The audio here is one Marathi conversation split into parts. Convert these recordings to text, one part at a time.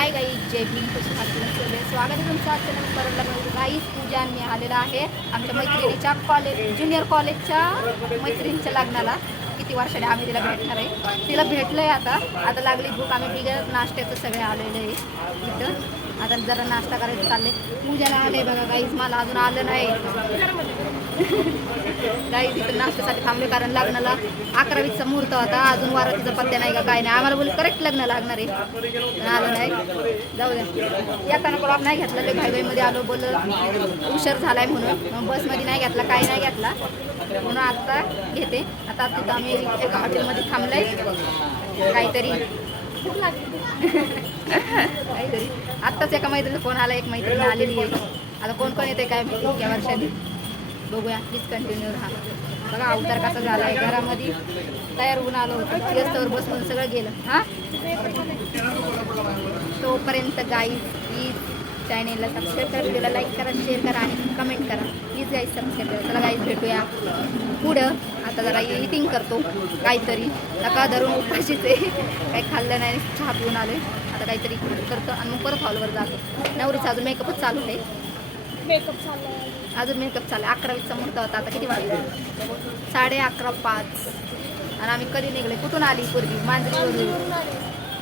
हाय गाई, जय भीम. कशी सगळे स्वागत आहे तुमचं आजच्या नवीन परतला गाईच. पूजा मी आलेला आहे आमच्या मैत्रिणीच्या ज्युनियर कॉलेजच्या मैत्रिणीच्या लग्नाला. किती वर्षाने आम्ही तिला भेटणार आहे. तिला भेटलं आहे आता लागली भूक. आम्ही बिगर नाश्त्याचं सगळे आलेलं आहे इथं. आता जरा नाश्ता करायचं चालले. पूजाला आले बघा गाईज, मला अजून आलं नाही. गाईज इथं नाश्त्यासाठी थांबले कारण लग्नाला 11:20चा मुहूर्त होता. अजून वारातीचा पत्त्या नाही का काय नाही. आम्हाला बोलले करेक्ट लग्न लागणार आहे. आलं नाही, जाऊ द्या. येताना पण आपण नाही घेतलं. ते घाईघाईमध्ये आलो, बोललं उशीर झालाय म्हणून. बसमध्ये नाही घेतला, काही नाही घेतला म्हणून आता घेते. आता तिथं आम्ही एका हॉटेलमध्ये थांबलोय. काहीतरी काहीतरी आत्ताच एका मैत्रिणीचा फोन आला. एक मैत्रिणी आलेली आहे. आता कोण कोण येते काय माहिती या वर्षाने, बघूया. प्लीज कंटिन्यू राहा. बघा अवतार कसा झाला आहे. घरामध्ये तयार होऊन आलो होतो, रस्त्यावर बसून सगळं गेलं. हां, तोपर्यंत गाईज प्लीज चॅनेलला सबस्क्राईब करा, व्हिडिओला लाईक करा, शेअर करा आणि कमेंट करा. प्लीज गाईज सबस्क्राईब करा. चला गाईज भेटूया पुढं. आता जरा इटिंग करतो काहीतरी. नका धरून उपाशीच आहे, काही खाल्लं नाही, चहा पिऊन आले. आता काहीतरी करतो आणि मग परत हॉलवर जातो. नवरीचा अजून मेकअपच चालू आहे. अजून मेकअप चालू आहे. 11:20चा मुहूर्त होता. आता किती वाजले? 11:30-5. आणि आम्ही कधी निघले. कुठून आली पूर्वी? मांजरीवरून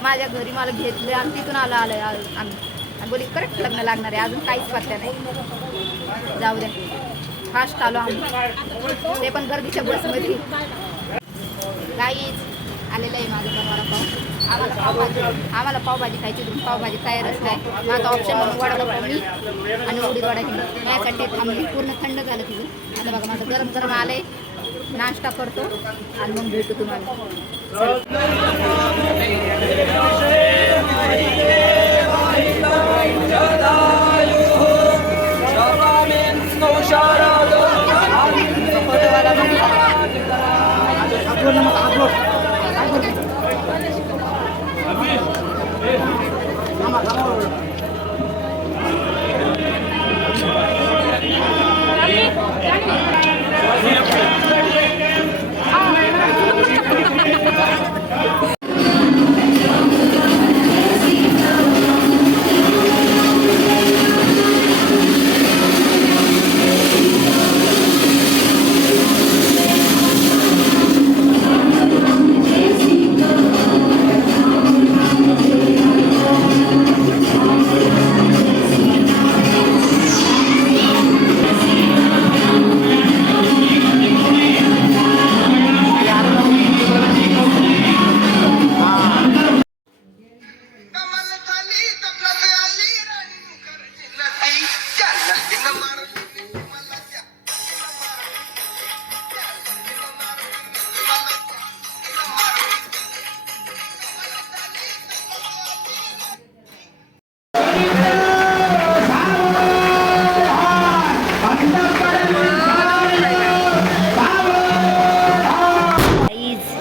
माझ्या घरी मला घेतले आणि तिथून आलं आम्ही. आणि बोली करेक्ट लग्न लागणार आहे. अजून काहीच पत्त्या नाही. जाऊ द्या, फास्ट आलो आम्ही, ते पण गर्दीच्या बसमध्ये. काहीच आलेलं आहे माझं पण वडापाव. आम्हाला पावभाजी खायची. तुम्ही पावभाजी तयारच नाही. माझा ऑप्शन म्हणून वडापाव मी आणि उडीद वडा घेऊन यासाठी थांबली. पूर्ण थंड झालं तिथून. आता बघा माझं गरम गरम आलं आहे. नाश्ता करतो आणि मग भेटू तुम्हाला.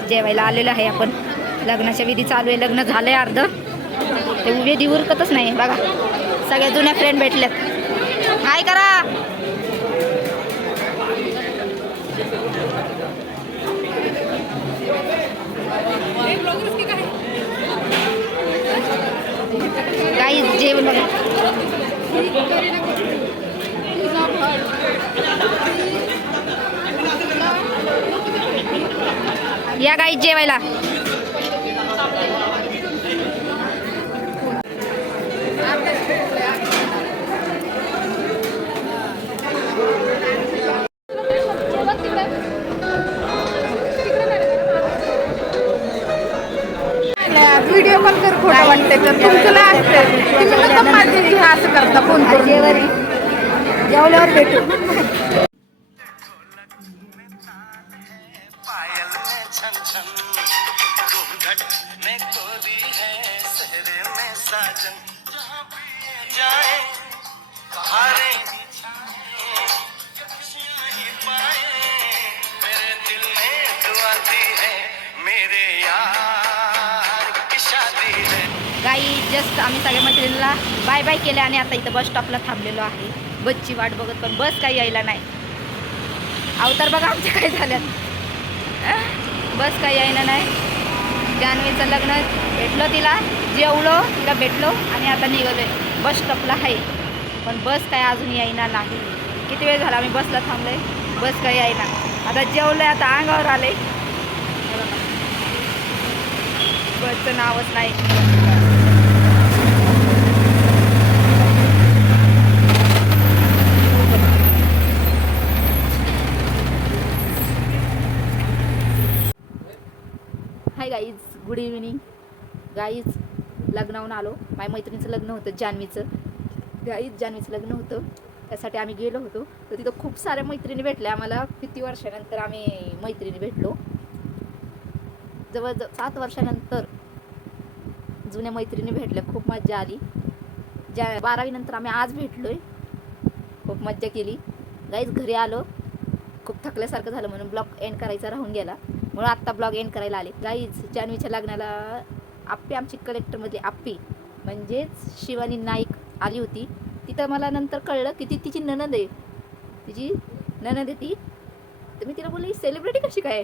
जेवायला आलेलं आहे आपण. लग्नाच्या विधी चालू आहे. लग्न झालंय अर्ध, ते विधी उरकतच नाही. बघा सगळ्या जुन्या फ्रेंड भेटल्यात. हाय करा. काही जेवण बघा. या गाई जेवायला. व्हिडिओ कॉल कर, खोटं वाटते तर तुमचं असते असं करता फोन करून. जेवल्यावर भेटू. गाई जस्ट आम्ही सगळ्या मैत्रिणीला बाय बाय केले आणि आता इथं बस स्टॉपला थांबलेलो आहे. बसची वाट बघत, पण बस काही यायला नाही. अवतार बघा आमचे काय झाल्यात. बस काही यायला नाही. जान्हवीचं लग्न भेटलो तिला, जेवलो, तिला भेटलो आणि आता निघालोय. बस स्टॉपला आहे पण बस काय अजून येईना नाही. किती वेळ झाला आम्ही बसला थांबलोय, बस काय येईना. आता जेवलोय, आता अंगावर आले, बसचं नावच नाही. Hi guys, good evening guys. लग्नावरून आलो. माझ्या मैत्रिणीचं लग्न होतं, जान्हवीचं. गाईज जान्हवीचं लग्न होतं, त्यासाठी आम्ही गेलो होतो. तर तिथं खूप साऱ्या मैत्रिणी भेटल्या आम्हाला. किती वर्षानंतर आम्ही मैत्रिणी भेटलो, जवळजवळ 7 वर्षानंतर जुन्या मैत्रिणी भेटल्या. खूप मज्जा आली. 12वी नंतर आम्ही आज भेटलोय, खूप मज्जा केली. गाईज घरी आलो, खूप थकल्यासारखं झालं म्हणून ब्लॉग एंड करायचा राहून गेला, म्हणून आत्ता ब्लॉग एंड करायला आले. गाईज जान्हवीच्या लग्नाला आप्पी, आमची कलेक्टरमधली आप्पी म्हणजेच शिवानी नाईक आली होती. तिथं मला नंतर कळलं की ती तिची नणंद आहे. तिची नणंद आहे ती. तर मी तिला बोलली सेलिब्रिटी कशी काय,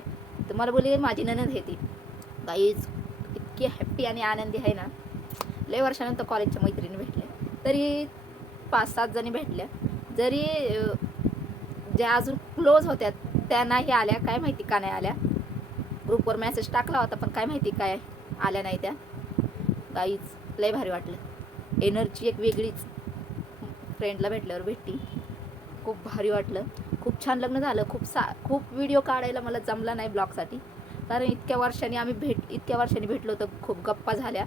तर मला बोलली माझी नणंद आहे ती. गाईज इतकी हॅप्पी आणि आनंदी आहे ना. लय वर्षानंतर कॉलेजच्या मैत्रिणी भेटल्या, तरी 5-7 जणी भेटल्या. जरी ज्या अजून क्लोज होत्या त्या नाही आल्या, काय माहिती का नाही आल्या. ग्रुपवर मेसेज टाकला होता पण काय माहिती काय आल्या नाही त्या. गाईज लय भारी वाटलं. एनर्जी एक वेगळीच फ्रेंडला भेटल्यावर भेटती. खूप भारी वाटलं. खूप छान लग्न झालं. खूप व्हिडिओ काढायला मला जमला नाही ब्लॉगसाठी, कारण इतक्या वर्षांनी भेटलो होतं. खूप गप्पा झाल्या.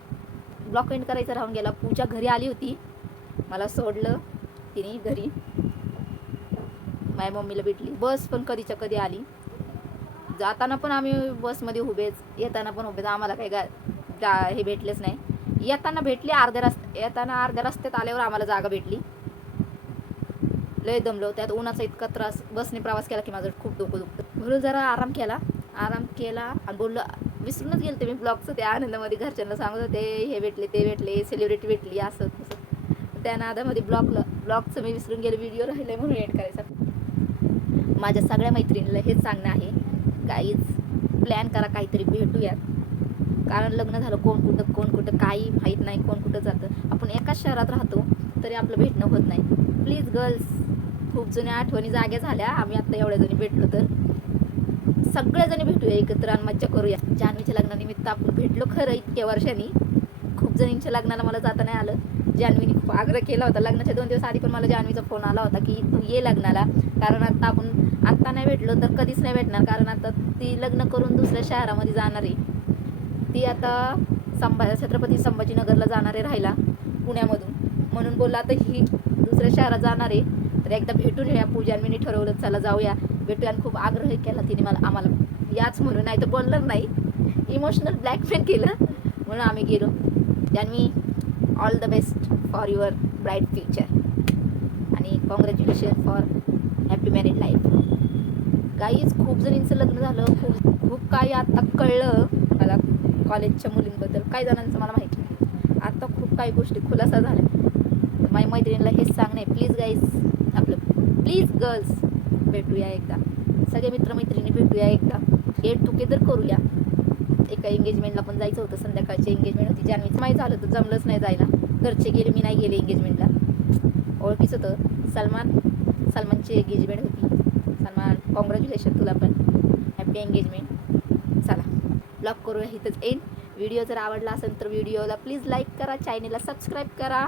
ब्लॉग एंड करायचा राहून गेला. पूजा घरी आली होती, मला सोडलं तिने घरी. माझ्या मम्मीला भेटली. बस पण कधीच्या कधी आली. जाताना पण आम्ही बसमध्ये उभेच, येताना पण उभेच. आम्हाला काही हे भेटलेच नाही. येताना भेटली येताना अर्ध्या रस्त्यात आल्यावर आम्हाला जागा भेटली. लय दमलो. त्यात उन्हाचा इतका त्रास. बसने प्रवास केला की माझं खूप डोकं दुखतं, म्हणून जरा आराम केला आणि बोललो. विसरूनच गेलते मी ब्लॉगचं. त्या आनंदामध्ये घरच्यांना सांगत होते हे भेटले, ते भेटले, सेलिब्रिटी भेटली, असं तसं. त्या नादामध्ये ब्लॉगचं मी विसरून गेले. व्हिडिओ राहिले म्हणून एंड करायचा. माझ्या सगळ्या मैत्रिणीला हेच सांगणं आहे, गाईज प्लॅन करा, काहीतरी भेटूयात. कारण लग्न झालं कोण कुठं काही माहीत नाही, कोण कुठं जातं. आपण एकाच शहरात राहतो तरी आपलं भेटणं होत नाही. प्लीज गर्ल्स, खूप जुन्या आठवणी जाग्या झाल्या. आम्ही आत्ता एवढ्या जणी भेटलो तर सगळ्याजणी भेटूया एकत्र आणि मज्जा करूया. जान्हवीच्या लग्नानिमित्त आपण भेटलो खरं इतक्या वर्षांनी. खूप जणींच्या लग्नाला मला जाता नाही आलं. जान्हवीने खूप आग्रह केला होता. लग्नाच्या 2 दिवस आधी पण मला जान्हवीचा फोन आला होता की तू ये लग्नाला, कारण आत्ता नाही भेटलो तर कधीच नाही भेटणार. कारण आता ती लग्न करून दुसऱ्या शहरामध्ये जाणार आहे. ती आता छत्रपती संभाजीनगरला जाणार आहे राहायला पुण्यामधून, म्हणून बोलला आता ही दुसऱ्या शहरात जाणार आहे तर एकदा भेटून येऊया. पूजा आणि मी ठरवलं चला जाऊया भेटूया. आणि खूप आग्रह केला तिने आम्हाला याच म्हणून, नाही तर बोलणार नाही. इमोशनल ब्लॅकमेल केलं म्हणून आम्ही गेलो. Janhavi, all the best for your bright future आणि congratulation for happy married life. Guys खूप जणींचं लग्न झालं. खूप काही आता कळलं मला कॉलेजच्या मुलींबद्दल. काही जणांचं मला माहिती नाही. आता खूप काही गोष्टी खुलासा झाल्या. माझ्या मैत्रिणीला हेच सांगणे, प्लीज गाईज, प्लीज गर्ल्स भेटूया एकदा. सगळे मित्रमैत्रिणी भेटूया एकदा. गेट टुगेदर करूया. एका एंगेजमेंटला पण जायचं होतं. संध्याकाळची एंगेजमेंट होती जान्हवीचं. माहीत झालं तर जमलंच नाही जायला. घरचे गेले, मी नाही गेले एंगेजमेंटला. ओळखीच होतं सलमानची एंगेजमेंट होती. सलमान, कॉंग्रॅच्युलेशन तुला पण, हॅपी एंगेजमेंट. चला ब्लॉग करूया इथंच एंड. व्हिडिओ जर आवडला असेल तर व्हिडिओला प्लीज लाईक करा, चॅनेलला सबस्क्राईब करा,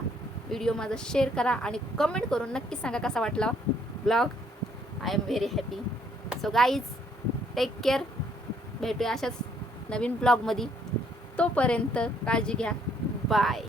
व्हिडिओ माझा शेअर करा आणि कमेंट करून नक्की सांगा कसा वाटला blog. I am very happy. So guys take care. भेटूया अशाच नवीन ब्लॉगमध्ये. तोपर्यंत काळजी घ्या. बाय.